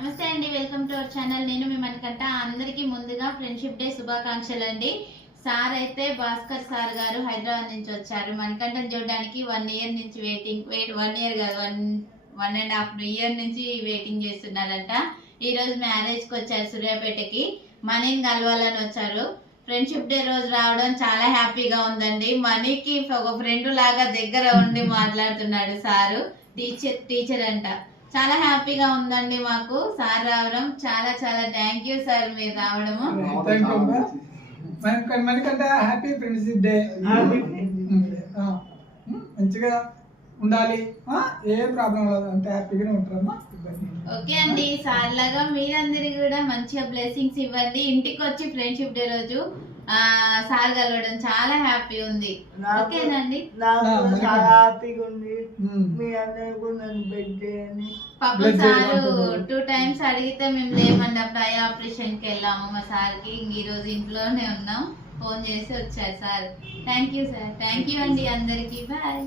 నమస్తే అండి, welcome to our channel. నేను మీ మణికంఠ. అందరికీ ముందుగా ఫ్రెండ్షిప్ డే శుభాకాంక్షలు అండి. సార్ అయితే భాస్కర్ సార్ గారు హైదరాబాద్ నుంచి వచ్చారు. మణికంఠని చూడడానికి 1 ఇయర్ నుంచి వెయిట్ 1 ఇయర్ కాదు 1.5 ఇయర్ నుంచి వెయిటింగ్ చేస్తున్నారంట. ఈ రోజు మ్యారేజ్ కి వచ్చారు, సూర్యాపేటకి. మనీని కలవాలని వచ్చారు. ఫ్రెండ్షిప్ డే రోజు రావడం చాలా హ్యాపీగా ఉందండి. మనీకి ఒక ఫ్రెండ్ లాగా దగ్గర ఉండి మాట్లాడుతున్నాడు సారు. టీచర్ అంట. చాలా హ్యాపీగా ఉందండి మాకు సార్ రావడం. చాలా చాలా థ్యాంక్ యూ సార్ మీరు రావడము. మనకంటే హ్యాపీ ఫ్రెండ్షిప్ డే. మంచిగా ఉండాలి, ఏ ప్రాబ్లం లేదు, అంత హ్యాపీగానే ఉంటారమ్మా. ఓకే అండి, సార్ లాగా మీరందరూ కూడా మంచిగా బ్లెస్సింగ్స్ ఇవ్వండి. ఇంటికి వచ్చి ఫ్రెండ్షిప్ డే రోజు సార్ కలవడం చాలా హ్యాపీ ఉంది. ఓకేనండి, చాలా హ్యాపీగా ఉంది. మీ అందరూ నన్ను పెట్టేయని పాపం సారు 2 times అడిగితే మేము లేమండి. అప్పుడు ఐ ఆపరేషన్ కి వెళ్ళాము మా సార్కి. ఈ రోజు ఇంట్లోనే ఉన్నాం. ఫోన్ చేసి వచ్చారు sir. Thank you sir. Thank you అండి అందరికి. బాయ్.